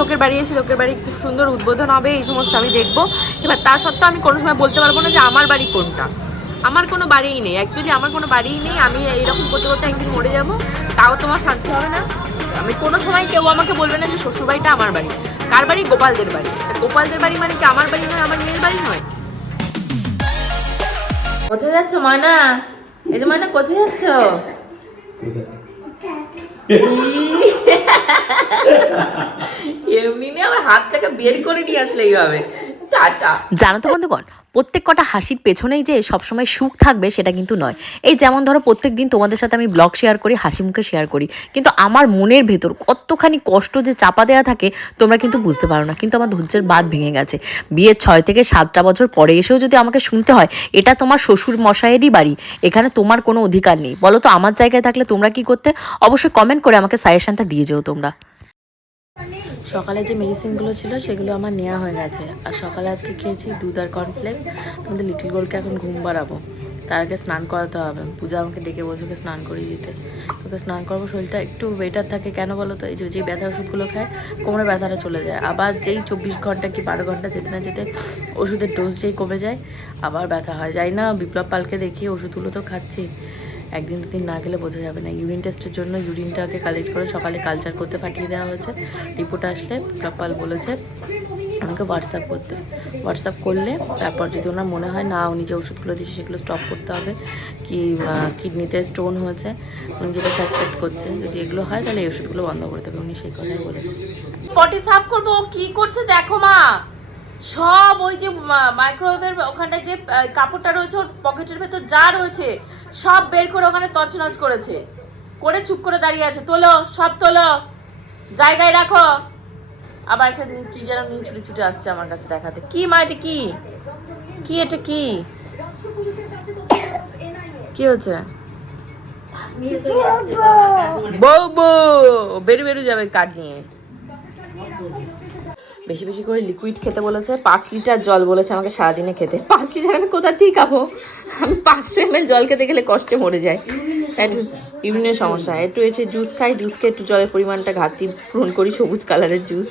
লোকের বাড়ি এসে লোকের বাড়ি খুব সুন্দর উদ্বোধন হবে, এই সমস্ত আমি দেখব। এবার তা সত্ত্বেও আমি কোনো সময় বলতে পারব না যে আমার বাড়ি কোনটা। আমার কোনো বাড়িই নেই অ্যাকচুয়ালি আমার কোনো বাড়িই নেই, আমি এইরকম করতে করতে একদিন মরে যাব, তাও তোমার শান্তি হবে না। আমি কোনো সময় কেউ আমাকে বলবে না যে শ্বশুরবাড়িটা আমার বাড়ি। কার বাড়ি? গোপালদের বাড়ি। গোপালদের বাড়ি মানে কি আমার বাড়ি নয়, আমার মেয়ের বাড়ি নয়? কোথায় যাচ্ছ ময়না? যে ময়না, কোথায় যাচ্ছ? এমনি নিয়ে আমার হাতটাকে বের করে নিয়ে আসলে এইভাবে। টাটা। জানো তো বন্ধুগণ প্রত্যেক কটা হাসির পেছনেই যে সবসময় সুখ থাকবে সেটা কিন্তু নয়। এই যেমন ধরো প্রত্যেক দিন তোমাদের সাথে আমি ব্লগ শেয়ার করি, হাসি মুখে শেয়ার করি। কিন্তু আমার মনের ভেতর কতখানি কষ্ট যে চাপা দেওয়া থাকে তোমরা কিন্তু বুঝতে পারো না। কিন্তু আমার ধৈর্যের বাদ ভেঙে গেছে। বিয়ের ছয় থেকে সাতটা বছর পরে এসেও যদি আমাকে শুনতে হয়, এটা তোমার শ্বশুর মশাইয়েরই বাড়ি। এখানে তোমার কোনো অধিকার নেই। বলো তো, আমার জায়গায় থাকলে তোমরা কি করতে? অবশ্যই কমেন্ট করে আমাকে সাজেশনটা দিয়ে যেও তোমরা। সকালে যে মেডিসিনগুলো ছিল, সেগুলো আমার নেওয়া হয়ে গেছে। আর সকালে আজকে খেয়েছি দুধ আর কর্নফ্লেক্স তোমাদের লিটিল গোলকে এখন ঘুম বাড়াবো তার আগে স্নান করাতে হবে। পূজা আমাকে ডেকে বলছে ওকে স্নান করিয়ে দিতে। তোকে স্নান করব, শরীরটা একটু বেটার থাকে কেন বলো তো এই যে যেই ব্যথা ওষুধগুলো খায়, কোমরে ব্যথাটা চলে যায়। আবার যেই চব্বিশ ঘণ্টা কি বারো ঘণ্টা যেতে না যেতে ওষুধের ডোজ যেই কমে যায়, আবার ব্যথা হয়। যাই না, বিপ্লব পালকে দেখি ওষুধগুলো তো খাচ্ছি। একদিন দুদিন না গেলে বোঝা যাবে না। ইউরিন টেস্টের জন্য ইউরিনটাকে কালেক্ট করে সকালে কালচার করতে পাঠিয়ে দেওয়া হয়েছে। রিপোর্ট আসলে প্রপাল বলেছে আমাকে হোয়াটসঅ্যাপ করতে। হোয়াটসঅ্যাপ করলে তারপর যদি ওনার মনে হয়, না, উনি যে ওষুধগুলো দিয়েছে সেগুলো স্টপ করতে হবে, কি কিডনিতে স্টোন হয়েছে, উনি যেটা সাসপেক্ট করছে, যদি এগুলো হয়, তাহলে এই ওষুধগুলো বন্ধ করে দেবে। উনি সেই কথাই বলেছে। পটি সাফ করব, কি করছে দেখো মা। সব ওই যে মাইক্রোওয়েভের ওখানটায় যে কাপড়টা রয়েছে ওর পকেটের ভেতর যা রয়েছে সব বের করে ওখানে তছনছ করেছে। করে চুপ করে দাঁড়িয়ে আছে। তোলো সব তোলো। জায়গায় রাখো। আবার একটা জিনিস কি যেন নিয়ে ছুটে ছুটে আসছে আমার কাছে দেখাতে। কি মা এটা কি? কি এটা কি? কি হচ্ছে? বউ বউ বেরু বেরু যাবে কাঠ নিয়ে। বেশি বেশি করে লিকুইড খেতে বলেছে পাঁচ লিটার জল বলেছে আমাকে সারাদিনে খেতে। পাঁচ লিটার আমি কোথা থেকে খাব? আমি পাঁচশো এম জল খেতে গেলে কষ্টে মরে যায়। একটু ইউরিনের সমস্যা। একটু এসে জুস খাই জুস খেয়ে একটু জলের পরিমাণটা ঘাটতি পূরণ করি সবুজ কালারের জুস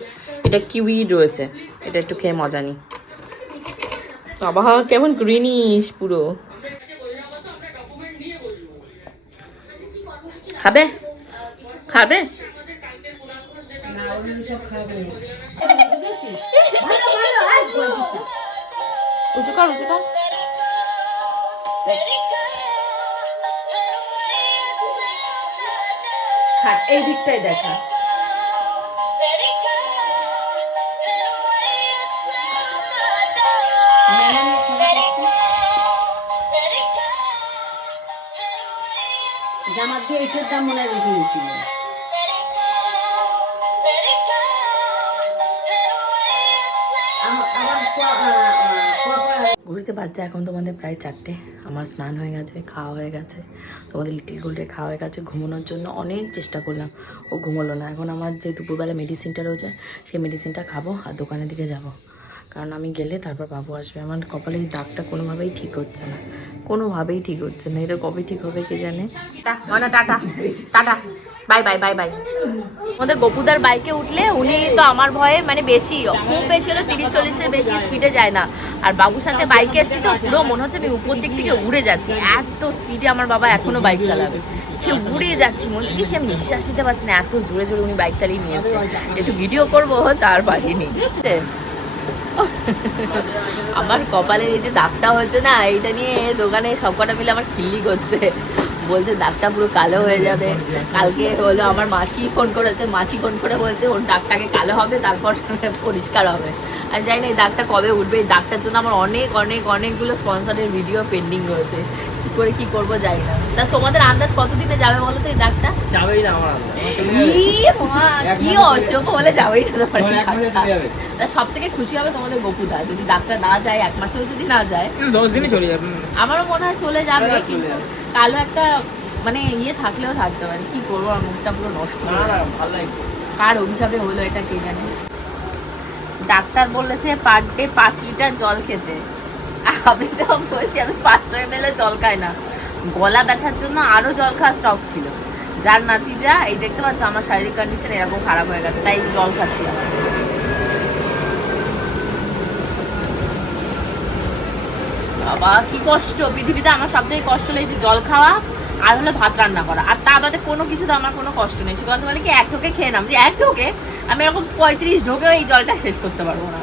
এটা কিউই রয়েছে। এটা একটু খেয়ে মজা নিই বাবা কেমন গ্রিনিশ পুরো। খাবে? খাবে। উঁচু কর উঁচু কর এই দিকটাই দেখা। জামার দিয়ে এটার দাম মনে হয় বেশি নিয়েছিল। বাচ্চা এখন তোমাদের প্রায় চারটে। আমার স্নান হয়ে গেছে, খাওয়া হয়ে গেছে। তোমাদের লিটিল গোল্ডে খাওয়া হয়ে গেছে। ঘুমানোর জন্য অনেক চেষ্টা করলাম। ও ঘুমোলো না। এখন আমার যে দুপুরবেলা মেডিসিনটা রয়েছে, সেই মেডিসিনটা খাব আর দোকানের দিকে যাব। কারণ আমি গেলে তারপর বাবু আসবে। আমার কপালে এই দাগটা কোনোভাবেই ঠিক হচ্ছে না। কোনোভাবেই ঠিক হচ্ছে না। এটা কবে ঠিক হবে কে জানে? Tata. Bye bye bye bye. আমাদের গপুদার বাইকে উঠলে উনি তো আমার ভয়ে মানে বেশি খুব বেশি হলে তিরিশ চল্লিশের বেশি স্পিডে যায় না। আর বাবুর সাথে বাইকে এসেছি তো পুরো মনে হচ্ছে আমি উপর দিক থেকে উড়ে যাচ্ছি। এত স্পিডে আমার বাবা এখনও বাইক চালাবে। সে উড়ে যাচ্ছি মনে হচ্ছে কি সে আমি নিঃশ্বাস নিতে পারছি না। এত জোরে জোরে উনি বাইক চালিয়ে নিয়ে এসছে। একটু ভিডিও করব তার পারিনি আমার কপালের এই যে দাগটা হয়েছে না, এইটা নিয়ে দোকানে সবকটা মিলে আমার খিল্লি করছে। বলছে দাগটা পুরো কালো হয়ে যাবে। কালকে হলো আমার মাসি ফোন করেছে মাসি ফোন করে বলছে ওর দাগটাকে কালো হবে তারপর পরিষ্কার হবে। আর জানি না এই দাগটা কবে উঠবে এই দাগটার জন্য আমার অনেক অনেক অনেকগুলো স্পন্সরের ভিডিও পেন্ডিং রয়েছে। কি করে কি করব জানি না। তা তোমাদের আন্দাজ কতদিনে যাবে বলো তো এই দাগটা যাবেই না আমার কি অসুখ বলে যাবেই না তোমার যাবে। সব থেকে খুশি হবে তোমাদের গপুদা যদি ডাক্তার না যায় এক মাসেও যদি না যায়। দশ দিনে চলে যাবে। আমারও মনে হয় চলে যাবে কিন্তু কালো একটা মানে ইয়ে থাকলেও থাকতে পারে। কি করব? আমার মুখটা পুরো নষ্ট কার অভিশাপে হলো এটা কে জানে? ডাক্তার বলেছে পার ডে পাঁচ লিটার জল খেতে। আমি তো বলছি আমি পাঁচশো এম জল খাই না। গলা ব্যথার জন্য আরও জল খাওয়া স্টক ছিল। যার নাতিজা এই দেখতে পাচ্ছ আমার শারীরিক কন্ডিশন এরকম খারাপ হয়ে গেছে তাই জল খাচ্ছি বাবা, কি কষ্ট। পৃথিবীতে আমার সব থেকে কষ্ট লাগে যে জল খাওয়া আর হলে ভাত রান্না করা। আর তা বাদে কোনো কিছু তো আমার কোনো কষ্ট নেই। সে কথা বলে কি, এক ঢোকে খেয়ে নাম যে এক ঢোকে, আমি এরকম পঁয়ত্রিশ ঢোকেও এই জলটা শেষ করতে পারব না।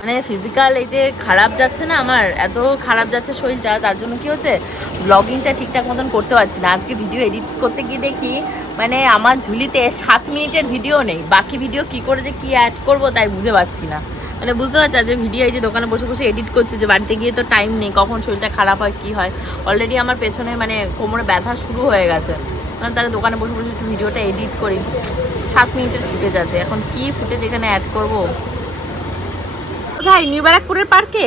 মানে ফিজিক্যাল এই যে খারাপ যাচ্ছে না আমার? এত খারাপ যাচ্ছে শরীরটা, তার জন্য কি হচ্ছে? ব্লগিংটা ঠিকঠাক মতন করতে পারছি না। আজকে ভিডিও এডিট করতে গিয়ে দেখি মানে আমার ঝুলিতে সাত মিনিটের ভিডিও নেই। বাকি ভিডিও কি করে যে কি অ্যাড করব তাই বুঝে পাচ্ছি না। মানে বুঝতে পারছি যে ভিডিও এই যে দোকানে বসে বসে এডিট করছে যে বাড়িতে গিয়ে তো টাইম নেই, কখন শরীরটা খারাপ হয়, কী হয়। অলরেডি আমার পেছনে মানে কোমরে ব্যথা শুরু হয়ে গেছে। কারণ তাহলে দোকানে বসে বসে একটু ভিডিওটা এডিট করি। সাত মিনিটের ফুটেজ আছে। এখন কি ফুটেজ এখানে অ্যাড করব? কোথায়? নিউ ব্যারাকপুরের পার্কে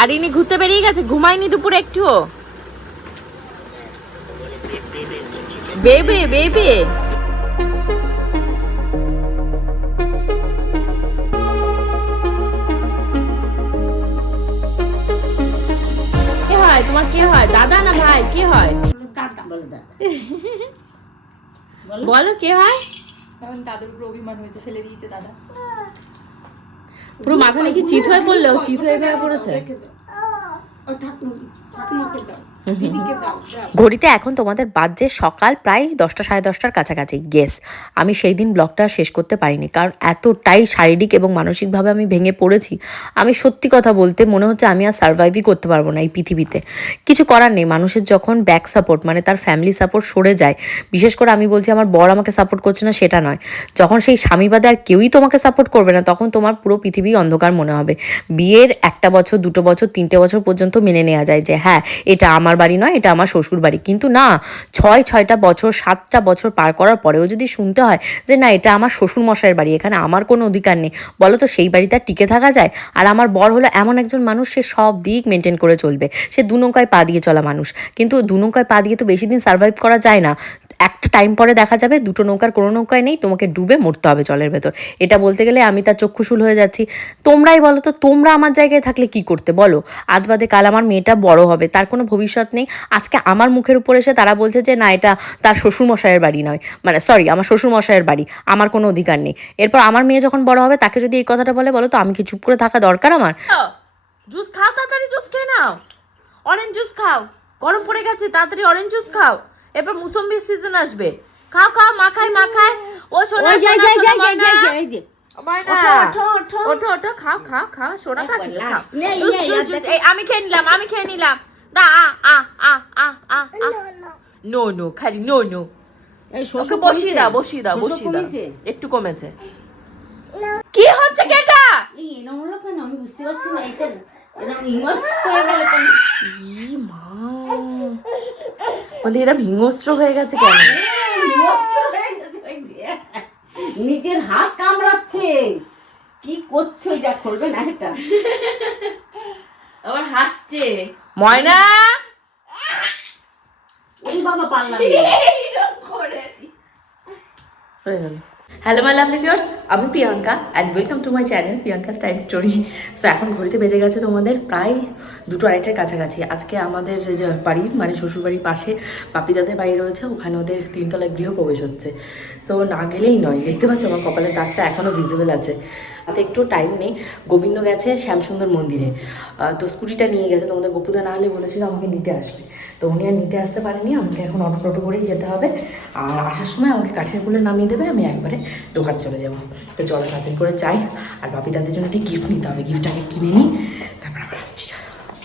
আর ইনি ঘুরতে বেরিয়ে গেছে? ঘুমায়নি দুপুরে একটুও? বেবে বেবে তোমার কে হয়? দাদা না ভাই? কে হয়? দাদা বলে দাদা। বলো। কে হয়? এখন দাদুর উপর অভিমান হয়েছে ফেলে দিয়েছে দাদা। পুরো মাথা নাকি চিত হয়ে পড়ল? চিত হয়ে ভেঙে পড়েছে? ও ঠাকুর ঠাকুমাকে দাও। ঘড়িতে এখন তোমাদের বাজছে সকাল প্রায় দশটা, সাড়ে দশটার কাছাকাছি। গেস আমি সেই দিন ব্লগটা শেষ করতে পারিনি, কারণ এতটাই শারীরিক এবং মানসিকভাবে আমি ভেঙে পড়েছি। আমি সত্যি কথা বলতে মনে হচ্ছে আমি আর সার্ভাইভই করতে পারব না এই পৃথিবীতে। কিছু করার নেই, মানুষের যখন ব্যাক সাপোর্ট মানে তার ফ্যামিলি সাপোর্ট সরে যায়, বিশেষ করে আমি বলছি আমার বর আমাকে সাপোর্ট করছে না, সেটা নয়। যখন সেই স্বামী বাদে আর কেউই তোমাকে সাপোর্ট করবে না, তখন তোমার পুরো পৃথিবী অন্ধকার মনে হবে। বিয়ের একটা বছর, দুটো বছর, তিনটে বছর পর্যন্ত মেনে নেওয়া যায় যে হ্যাঁ এটা আমার বাড়ি নয়, এটা আমার শ্বশুর বাড়ি। কিন্তু না, ছয়, ছয়টা বছর, সাতটা বছর পার করার পরেও যদি শুনতে হয় যে না, এটা আমার শ্বশুর মশাইয়ের বাড়ি, এখানে আমার কোনো অধিকার নেই বলো তো সেই বাড়িতে আর টিকে থাকা যায়? আর আমার বর হলো এমন একজন মানুষ, সে সব দিক মেনটেন করে চলবে। সে দু নৌকায় পা দিয়ে চলা মানুষ। কিন্তু দু নৌকায় পা দিয়ে তো বেশি দিন সার্ভাইভ করা যায় না। একটা টাইম পরে দেখা যাবে, দুটো নৌকার কোনো নৌকায় নেই, তোমাকে ডুবে মরতে হবে জলের ভেতর। এটা বলতে গেলে আমি তার চক্ষুশুল হয়ে যাচ্ছি। তোমরাই বলো তো, তোমরা আমার জায়গায় থাকলে কি করতে? বলো, আজ বাদে কাল আমার মেয়েটা বড় হবে, তার কোনো ভবিষ্যৎ নেই। আজকে আমার মুখের উপর এসে তারা বলছে যে, না, এটা তার শ্বশুরমশাইয়ের বাড়ি নয়। মানে সরি আমার শ্বশুরমশাইয়ের বাড়ি, আমার কোনো অধিকার নেই। এরপর আমার মেয়ে যখন বড় হবে, তাকে যদি এই কথাটা বলে, বলো তো, আমি কি চুপ করে থাকা দরকার আমার? জুস খাও, তাড়াতাড়ি জুস খেয়ে নাও। অরেঞ্জ জুস খাও। গরম পড়ে গেছে, তাড়াতাড়ি অরেঞ্জ জুস খাও। এরপর মুসম্বির সিজন আসবে। খাও খাও মাখাই মাখাই। ও সোনা আমি খেয়ে নিলাম আমি খেয়ে নিলাম। না আ আ আ আ আ নো নো খালি নো নো ওকে বসিয়ে দাও বসিয়ে দাও বসিয়ে দাও। একটু কমেছে। কি হচ্ছে কেটা? এই এরম হলো কেন? আমি বুঝতে পারছি না এটা ইমস হয়ে গেল কেন? ই মা বলে এরা হিংস্র হয়ে গেছে কেন? দিয়ে। নিজের হাত কামড়াচ্ছে। কি করছে ওইটা খুলবে না এটা? আবার হাসছে। ময়না! ওই বাবা পারলাম হয়ে গেল। হ্যালো মাই লাভলি ভিউয়ার্স আমি Priyanka and welcome to my channel Priyanka time story so এখন ঘড়িতে বেজে গেছে তোমাদের প্রায় দুটো আড়াইটার কাছাকাছি। আজকে আমাদের বাড়ির মানে শ্বশুরবাড়ির পাশে পাপিদাদের বাড়ি রয়েছে, ওখানে ওদের তিনতলায় গৃহপ্রবেশ হচ্ছে। সো না গেলেই নয়। দেখতে পাচ্ছ আমার কপালের দাগটা এখনও ভিজিবল আছে। হাতে একটু টাইম নেই। গোবিন্দ গেছে শ্যামসুন্দর মন্দিরে। তো স্কুটিটা নিয়ে গেছে। তোমাদের গোপুদা না হলে বলেছিল আমাকে নিতে আসবে। তো উনি আর নিতে আসতে পারেনি, আমাকে এখন অটো টোটো করেই যেতে হবে। আর আসার সময় আমাকে কাঠেরগুলো নামিয়ে দেবে, আমি একবারে দোকান চলে যাব। তো চলো তাড়াতাড়ি করে চাই আর বাপি তাদের জন্য একটা গিফট নিতে হবে গিফটটাকে কিনে নিই।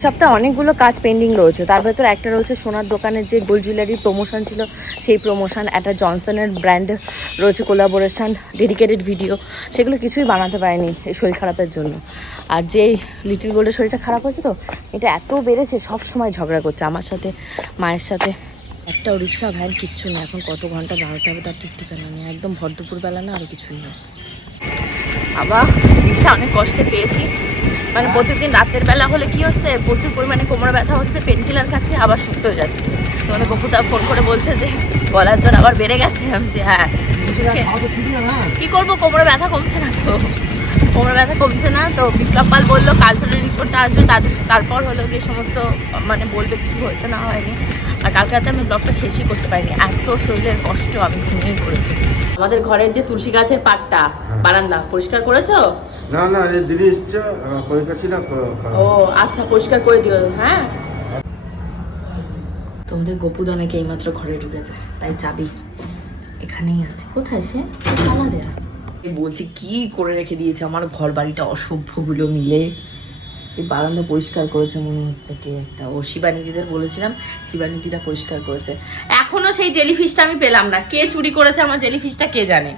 সপ্তাহে অনেকগুলো কাজ পেন্ডিং রয়েছে। তার ভেতর একটা রয়েছে সোনার দোকানের যে গোল্ড জুয়েলারির প্রমোশন ছিল, সেই প্রমোশন একটা জনসনের ব্র্যান্ড রয়েছে কোলাবোরেশন ডেডিকেটেড ভিডিও সেগুলো কিছুই বানাতে পারেনি এই শরীর খারাপের জন্য। আর যেই লিটিল গোল্ডের শরীরটা খারাপ হয়েছে তো, এটা এত বেড়েছে, সব সময় ঝগড়া করছে। আমার সাথে, মায়ের সাথে একটাও রিক্সা ভ্যান, কিচ্ছু নেই। এখন কত ঘণ্টা দাঁড়াতে হবে তার ঠিক ঠিকানা নেই। একদম ভর দুপুরবেলা না, আর কিছুই নেই। আবার রিক্সা অনেক কষ্টে পেয়েছি। মানে প্রতিদিন রাতের বেলা হলে কি হচ্ছে? প্রচুর পরিমাণে কোমর ব্যথা হচ্ছে পেন কিলার খাচ্ছে আবার সুস্থ হয়ে যাচ্ছে। তো মানে বকুতা ফোন করে বলছে যে গলার জন্য আবার বেড়ে গেছে। আমি যে হ্যাঁ। কি করব? কোমরে ব্যথা কমছে না তো। কোমর ব্যথা কমছে না তো। বিপ্লব পাল বলল কালচারের রিপোর্টটা আসবে। তার তারপর হলো গিয়ে সমস্ত মানে বলবে কি হয়েছে না হয়নি। আর কালকে রাতে আমি ব্লগটা শেষই করতে পারিনি। এত শরীরের কষ্ট আমি ঘুমিয়ে পড়েছি। আমাদের ঘরের যে তুলসী গাছের পাটটা বারান্দা পরিষ্কার করেছ? না না এই দিদি এসছে করে গেছি না ও আচ্ছা পরিষ্কার করে দিও হ্যাঁ? তোমাদের গোপুদ অনেকে এইমাত্র ঘরে ঢুকেছে তাই চাবি এখানেই আছে। কোথায় সে? তালা দেয়া বলছি কি করে রেখে দিয়েছে? আমার ঘর বাড়িটা অসভ্যগুলো মিলে। এই বারান্দা পরিষ্কার করেছে মনে হচ্ছে কে একটা। ও শিবানীদিদের বলেছিলাম শিবানীদিরা পরিষ্কার করেছে। এখনও সেই জেলিফিশটা আমি পেলাম না। কে চুরি করেছে আমার জেলিফিশটা কে জানে?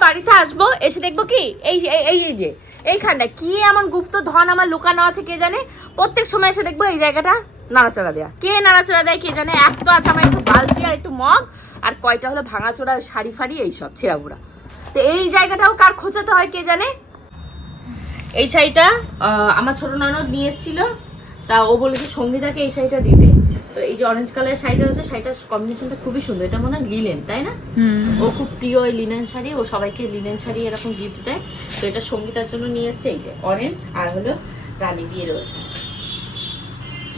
বাড়িতে আসব এসে দেখব কি? এই এই- এই এই যে। এইখানটা কি এমন গুপ্ত ধন আমার লুকানো আছে কে জানে? প্রত্যেক সময় এসে দেখব এই জায়গাটা নাড়াচাড়া দেয়া। কে নাড়াচাড়া দেয় কে জানে? এক তো আছে আমার একটু বালতি আর একটু মগ, আর কয়টা হলো ভাঙাচোরা শাড়ি ফাড়ি এইসব, ছেঁড়াবুড়া। তো এই জায়গাটাও কার খোঁজাতে হয় কে জানে? এই শাড়িটা আমার ছোট ননদ নিয়ে এসেছিল। তা ও বলেছে সঙ্গীতাকে এই শাড়িটা দিতে। তো এই যে অরেঞ্জ কালারের শাড়িটা হচ্ছে শাড়িটার কম্বিনেশনটা খুবই সুন্দর। এটা মনে হয় লিলেন তাই না? ও খুব প্রিয় এই লিনেন শাড়ি ও সবাইকে লিনেন শাড়ি এরকম গিফট দেয়। তো এটা সঙ্গীতার জন্য নিয়ে এসছে এই যে অরেঞ্জ আর হলো রানী দিয়ে রয়েছে।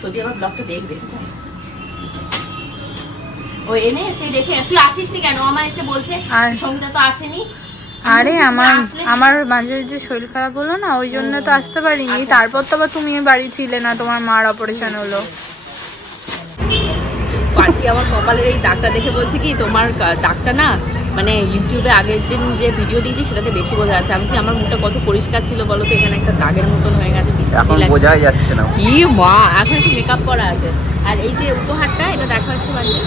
যদি আমার ব্লগটা দেখবে ও এনে সেই দেখে তুই আসিসনি কেন? আমার এসে বলছে সঙ্গীতা তো আসেনি। আরে আমার আমার মাঝে যে শরীর খারাপ হলো না ওই জন্য তো আসতে পারিনি। আচ্ছা, তারপর তো আবার তুমি বাড়ি ছিলে না তোমার মার অপারেশন হলো। পার্টি আমার কপালের এই দাগটা দেখে বলছে কি তোমার দাগটা না মানে ইউটিউবে আগের দিন যে ভিডিও দিয়েছি সেটাতে বেশি বোঝা যাচ্ছে। আমি আমার মুখটা কত পরিষ্কার ছিল বলো তো এখানে একটা দাগের মতন হয়ে গেছে এখন লাগছে। যাচ্ছে না। কি মা এখন একটু মেকআপ করা আছে। আর এই যে উপহারটা এটা দেখা একটু পারলে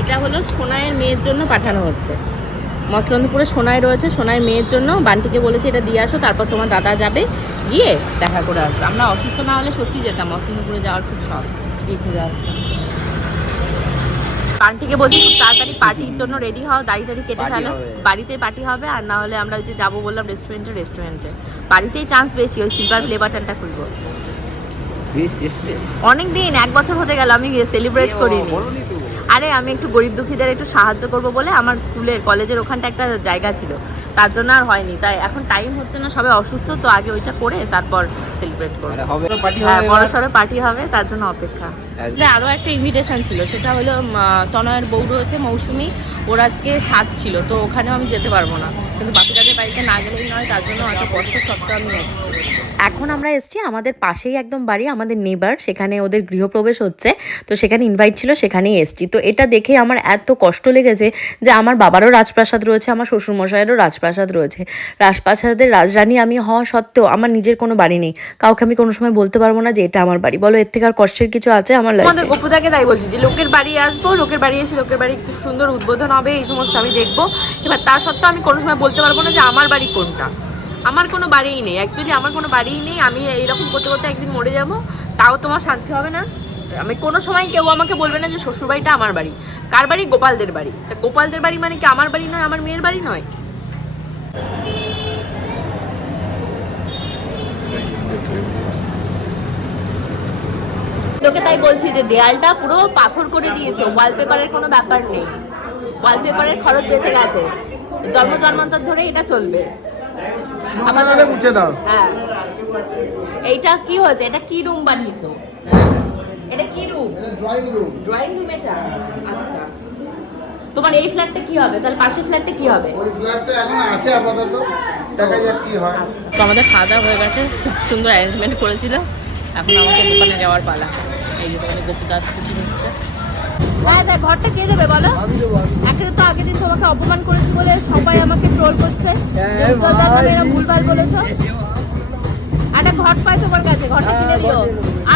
এটা হলো সোনাইয়ের মেয়ের জন্য পাঠানো হচ্ছে। মসলন্দপুরে সোনায় রয়েছে সোনাইয়ের মেয়ের জন্য। বান্টিকে বলেছে এটা দিয়ে আসো তারপর তোমার দাদা যাবে গিয়ে দেখা করে আসবে। আমরা অসুস্থ না হলে সত্যি যেতাম মসলন্দপুরে যাওয়ার খুব শখ। গিয়ে ঘুরে আসতাম। বান্টিকে বলছি খুব তাড়াতাড়ি পার্টির জন্য রেডি হও দাড়ি টাড়ি কেটে ফেলো। বাড়িতে পার্টি হবে আর না হলে আমরা ওই যে যাব বললাম রেস্টুরেন্টে রেস্টুরেন্টে বাড়িতেই চান্স বেশি ওই সিলভার প্লে বাটনটা খুলবো। অনেক দিন এক বছর হতে গেল আমি সেলিব্রেট করিনি। বলনি আরে আমি একটু গরিব দুঃখীদের একটু সাহায্য করব বলে আমার স্কুলের কলেজের ওখানটা একটা জায়গা ছিল। তার জন্য আর হয়নি তাই এখন টাইম হচ্ছে না সবাই অসুস্থ তো আগে ওইটা করে তারপর সেলিব্রেট করব মানে হবে পার্টি হ্যাঁ বড়। সড়ো পার্টি হবে তার জন্য অপেক্ষা। আরও একটা ইনভিটেশন ছিল সেটা হলো তনয়ের বউ রয়েছে মৌসুমি ওর আজকে সাত ছিল তো ওখানেও আমি যেতে পারব না কিন্তু বাড়িতে না গেলেই নয় তার জন্য অত কষ্ট সত্ত্বেও আমি এসেছি এখন আমরা এসছি আমাদের পাশেই একদম বাড়ি আমাদের নেবার সেখানে ওদের গৃহপ্রবেশ হচ্ছে তো সেখানে ইনভাইট ছিল সেখানেই এসছি। তো এটা দেখে আমার এত কষ্ট লেগেছে যে আমার বাবারও রাজপ্রাসাদ রয়েছে আমার শ্বশুরমশাইয়েরও রাজপ্রাসাদ রয়েছে। রাজপ্রাসাদের রাজরানী আমি হওয়া সত্ত্বেও আমার নিজের কোনো বাড়ি নেই। কাউকে আমি কোনো সময় বলতে পারব না যে এটা আমার বাড়ি। বলো এর থেকে আর কষ্টের কিছু আছে আমার আমাদের গপুদাকে তাই বলছি যে লোকের বাড়ি আসব লোকের বাড়ি এসে লোকের বাড়ি খুব সুন্দর উদ্বোধন হবে এই সমস্ত আমি দেখব। এবার তা সত্ত্বেও আমি কোনো সময় বলতে পারব না যে আমার বাড়ি কোনটা? আমার কোনো বাড়িই নেই। অ্যাকচুয়ালি আমার কোনো বাড়িই নেই। আমি এইরকম করতে করতে একদিন মরে যাব। তাও তোমার শান্তি হবে না। আমি কোনো সময় কেউ আমাকে বলবে না যে শ্বশুর বাড়িটা আমার বাড়ি। কার বাড়ি? গোপালদের বাড়ি। তা গোপালদের বাড়ি মানে কি আমার বাড়ি নয়, আমার মেয়ের বাড়ি নয়? তোকে তাই বলছি যে দেয়ালটা পুরো পাথর করে দিয়েছে। ওয়ালপেপারের কোনো ব্যাপার নেই। ওয়ালপেপারের খরচ বেঁচে গেছে। জন্ম জন্মান্তর ধরে এটা চলবে। আমাদের মুছে দাও। হ্যাঁ। এইটা কি হয়েছে? এটা কি রুম বানিয়েছো? এটা কি room drawing room drawing room এটা? আচ্ছা। তোমার এই ফ্ল্যাটটা কি হবে? তাহলে পাশের ফ্ল্যাটটা কি হবে? ওই ফ্ল্যাটটা এখন আছে আপাতত। দেখা যাক কি হয়। তো আমাদের খাওয়া দাওয়া হয়ে গেছে। খুব সুন্দর অ্যারেঞ্জমেন্ট করেছিল। এখন আমাকে দোকানে যাওয়ার পালা। এই যে তোমাদের গোপীদাস স্কুটি নিচ্ছে হ্যাঁ দেখ ঘরটা কে দেবে বলো? একে তো আগের দিন তোমাকে অপমান করেছি বলে সবাই আমাকে ট্রোল করছে। যে উজ্জ্বলদার নামে এরা ভুলভাল বলেছ। একটা ঘর পাই তোমার কাছে ঘরটা কিনে দিও।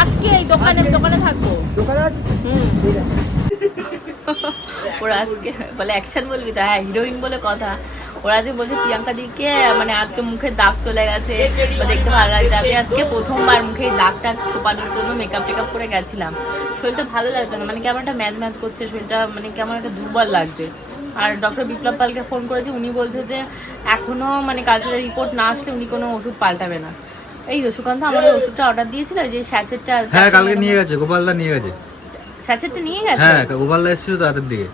আজকে এই দোকানে দোকানে থাকব। দোকানে আছে? হুম। ওরা আজকে বলে অ্যাকশন বলবি তো? হ্যাঁ হিরোইন বলে কথা। ওরা আজকে বলছে প্রিয়াঙ্কা দিকে মানে আজকে মুখে দাগ চলে গেছে বা দেখতে ভালো লাগছে। আমি আজকে প্রথমবার মুখে এই দাগটা ছোপানোর জন্য মেকআপ টেকআপ করে গেছিলাম। শরীরটা ভালো লাগছে না মানে কেমন একটা ম্যাচ ম্যাচ করছে শরীরটা মানে কেমন একটা দুর্বল লাগছে। আর ডক্টর বিপ্লব পালকে ফোন করেছে উনি বলছে যে এখনও মানে কালচারের রিপোর্ট না আসলে উনি কোনো ওষুধ পাল্টাবে না। এই সুকান্ত আমার ওই ওষুধটা অর্ডার দিয়েছিল যে স্যাচেটটা হ্যাঁ কালকে নিয়ে গেছে গোপালদা নিয়ে গেছে। স্যাচেটটা নিয়ে গেছে? হ্যাঁ গোপালদা এসেছিল তো রাতের দিকে।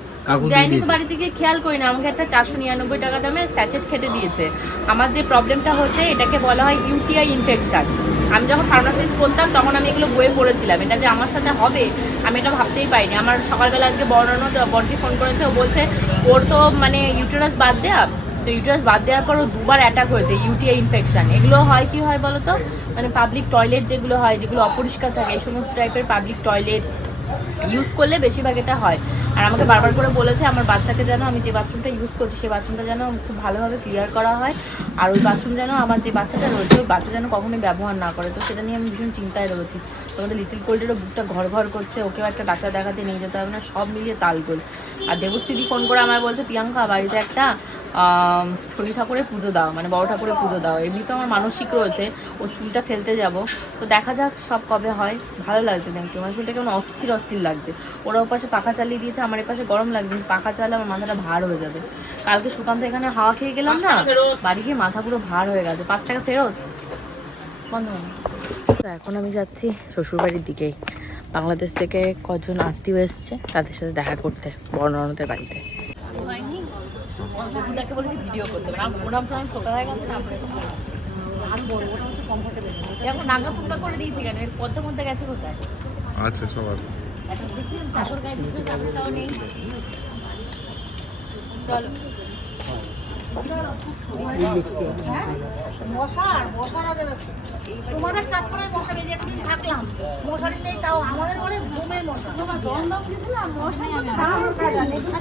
দেয়নি তো বাড়ি থেকে খেয়াল করি না। আমাকে একটা চারশো নিরানব্বই টাকা দামে স্যাচেট খেতে দিয়েছে। আমার যে প্রবলেমটা হচ্ছে এটাকে বলা হয় ইউটিআই ইনফেকশন। আমি যখন ফার্মাসিস্ট করতাম তখন আমি এগুলো বইয়ে পড়েছিলাম। এটা যে আমার সাথে হবে আমি এটা ভাবতেই পারিনি। আমার সকালবেলা আজকে বর্ণানো বরটি ফোন করেছে। ও বলছে ওর তো মানে ইউটেরাস বাদ দেয়া। তো ইউটেরাস বাদ দেওয়ার পর ও দুবার অ্যাটাক হয়েছে ইউটিআই ইনফেকশন এগুলো হয় কি হয় বলো তো মানে পাবলিক টয়লেট যেগুলো হয় যেগুলো অপরিষ্কার থাকে এই সমস্ত টাইপের পাবলিক টয়লেট ইউজ করলে বেশিরভাগ এটা হয়। আর আমাকে বারবার করে বলেছে, আমার বাচ্চাকে যেন আমি যে বাথরুমটা ইউজ করছি সেই বাথরুমটা যেন খুব ভালোভাবে ক্লিয়ার করা হয়। আর ওই বাথরুম যেন আমার যে বাচ্চাটা রয়েছে, ওই বাচ্চা যেন কখনোই ব্যবহার না করে। তো সেটা নিয়ে আমি ভীষণ চিন্তায় রয়েছি। তোমাদের লিটিল কোল্ডেরও বুকটা ঘর ঘর করছে, ওকেও একটা ডাক্তার দেখাতে নিয়ে যেতে হবে না, সব মিলিয়ে তালগোল। আর দেবশ্রীদি ফোন করে আমায় বলছে, প্রিয়াঙ্কা, বাড়িতে একটা শনি ঠাকুরের পুজো দাও মানে বড় ঠাকুরের পুজো দাও। এমনি তো আমার মানসিক রয়েছে ও চুলটা ফেলতে যাব। তো দেখা যাক সব কবে হয়। ভালো লাগছে না একটু আমার চুলটা কেমন অস্থির অস্থির লাগছে। ওরা ও পাশে পাখা চালিয়ে দিয়েছে আমার এপাশে গরম লাগছে কিন্তু পাখা চালালে আমার মাথাটা ভার হয়ে যাবে। কালকে সুকান্ত এখানে হাওয়া খেয়ে গেলাম না? বাড়ি গিয়ে মাথা পুরো ভার হয়ে গেছে। পাঁচ টাকা ফেরত? বন্ধ তো এখন আমি যাচ্ছি শ্বশুরবাড়ির দিকেই। বাংলাদেশ থেকে কজন আত্মীয় এসছে তাদের সাথে দেখা করতে বর্ণনাদের বাড়িতে। বন্ধুদাকে বলেছি ভিডিও করতে হবে। আমার ওরম সময় ফোকা হয়ে গেছে না আর বড় ওটা হচ্ছে কমফোর্টেবল এখন নাঙ্গা ফুঙ্গা করে দিয়েছি কেন? এর পদ্ম মধ্যে গেছে কোথায়? আচ্ছা সব আছে। এখন দেখি চাকর গায়ে দুটো চাকর নেই। চলো। মশার মশার আগে তোমাদের চাঁদপাড়ায় মশারি যে একদিন থাকলাম। মশারি নেই তাও আমাদের ঘরে ঘুমের মশা। তোমার দম দম দিয়েছিলাম মশারি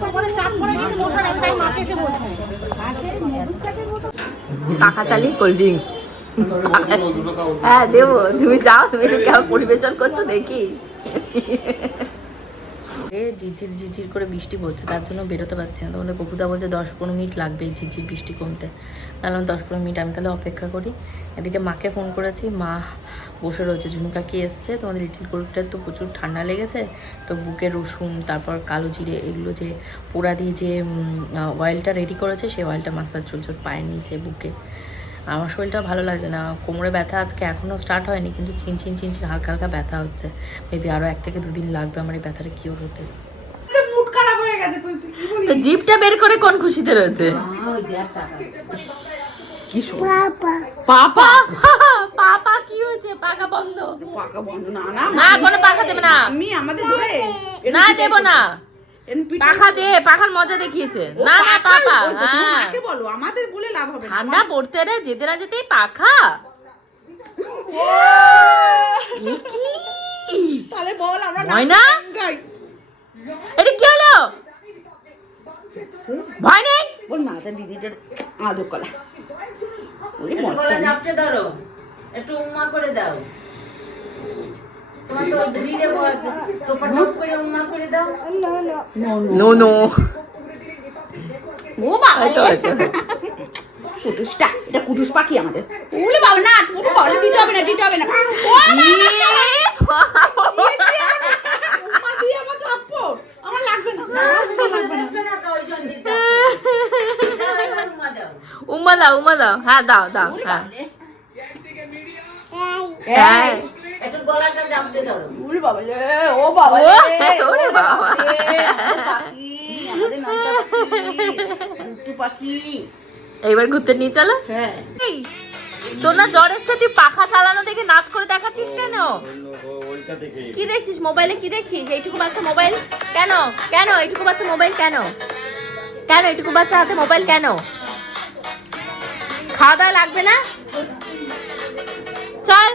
তোমাদের চাঁদপাড়ায় কিন্তু মশার আমি তাই মাকে এসে বলছি। পাখা চালিয়ে কোল্ড ড্রিঙ্কস হ্যাঁ দেবো তুমি যাও তুমি একটু কেমন পরিবেশন করছ দেখি। ঝিরঝির ঝিরঝির করে বৃষ্টি পড়ছে, তার জন্য বেরোতে পারছি না। তোমাদের কপুদা বলছে দশ পনেরো মিনিট লাগবে ঝিরঝির বৃষ্টি কমতে। তাহলে দশ পনেরো মিনিট, আমি তাহলে অপেক্ষা করি। এদিকে মাকে ফোন করেছি, মা বসে রয়েছে। ঝুনু কাকি এসছে? তোমাদের লিটিল গরুটার তো প্রচুর ঠান্ডা লেগেছে, তো বুকে রসুন, তারপর কালো জিরে, এগুলো যে পোড়া দিয়ে যে অয়েলটা রেডি করেছে, সেই অয়েলটা মাসাজ চলছে পায়ের নিচে, বুকে। আমার শরীরটা ভালো লাগছে না। কোমরে ব্যথা আজকে এখনও স্টার্ট হয়নি কিন্তু চিনচিন চিনচিন হালকা হালকা ব্যথা হচ্ছে। মেবি আরও এক থেকে দুদিন লাগবে আমার এই ব্যথাটা কিওর হতে। মুড খারাপ হয়ে গেছে তুই তুই কি বলি তো জিপটা বের করে কোন খুশিতে রয়েছে? ওই দেখ টাকা পাপা? পাপা কি হয়েছে? পাকা বন্ধ। পাকা বন্ধ না না না কোনো পাখা দেবে না। আমি আমাদের না দেবো না। এরম পিঠে- পাখা দে পাখার মজা দেখিয়েছে। না না হ্যাঁ। মাকে বলো আমাদের বলে লাভ হবে ঠান্ডা পড়তে রে যেতে না যেতেই পাখা। তাহলে বল আমরা না না এটা কি হলো? ভয় নেই? বল না তা দিদিটার আদর কলা। ওরে মরতে ধরো। একটু উম্মা করে দাও। নো নো ও বাবা কুটুসটা এটা কুটুস পাখি আমাদের ওলে বাবা না পুরো বলে দিতে হবে না দিতে হবে না ও আমার লাগবে না আমার লাগবে না দিচ্ছ না তো ওই জন্য দিতে দাও এবার উম্মা দাও উমা দাও উমা দাও হ্যাঁ দাও দাও হ্যাঁ হ্যাঁ গলাটা চাপটে ধরো। ওরে বাবা রে ও বাবা রে ওরে বাবা। পাখি আমাদের নামটা পাখি পাখি। এইবার ঘুরতে নিয়ে চলো? হ্যাঁ। এই, তোর না জ্বর এসছে তুই পাখা চালানো দেখে নাচ করে দেখাচ্ছিস কেন? কি দেখছিস মোবাইলে কি দেখছিস? এইটুকু বাচ্চা মোবাইল কেন? কেন? এইটুকু বাচ্চা মোবাইল কেন? কেন? এইটুকু বাচ্চা হাতে মোবাইল কেন? খাওয়া দাওয়া লাগবে না? চল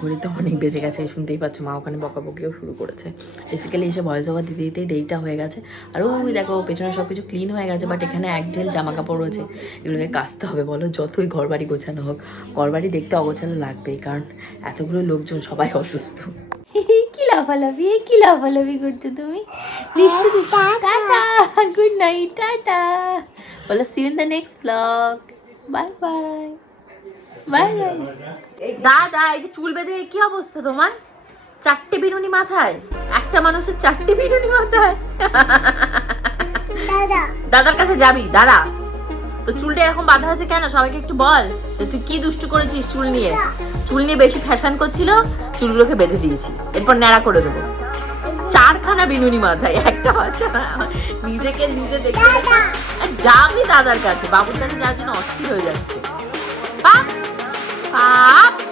ঘড়িতে অনেক বেজে গেছে শুনতেই পাচ্ছ মা ওখানে বকাবকিও শুরু করেছে। বেসিক্যালি এসে ভয়েস ওভার দিতে দিতেই দেরিটা হয়ে গেছে। আর ওই দেখো পেছনে সব কিছু ক্লিন হয়ে গেছে বাট এখানে এক ঢেল জামা কাপড় রয়েছে। এগুলোকে কাচতে হবে বলো যতই ঘর বাড়ি গোছানো হোক। ঘর বাড়ি দেখতে অগোছানো লাগবেই কারণ এতগুলো লোকজন সবাই অসুস্থ। কি লাফালাফি কি লাফালাফি করছ তুমি? টাটা। Good night tata. বলো see in the next blog bye bye bye দাদা এই যে চুল বেঁধে কি অবস্থা তোমার? চারটে বিনুনি মাথায়? একটা মানুষের চারটে বিনুনি মাথায়? দাদার কাছে যাবি দাঁড়া। তো চুলটা এরকম বাঁধা হয়েছে কেন? সবাইকে একটু বল যে তুই কি দুষ্টু করেছিস চুল নিয়ে? চুল নিয়ে বেশি ফ্যাশন করছিল চুলগুলোকে বেঁধে দিয়েছি। এরপর ন্যাড়া করে দেবো। চারখানা বিনুনি মাথায় একটা বাচ্চা নিজেকে নিজে দেখতে দেখতে যাবি দাদার কাছে বাবুর কাছে যাওয়ার জন্য অস্থির হয়ে যাচ্ছে। 밥, 밥.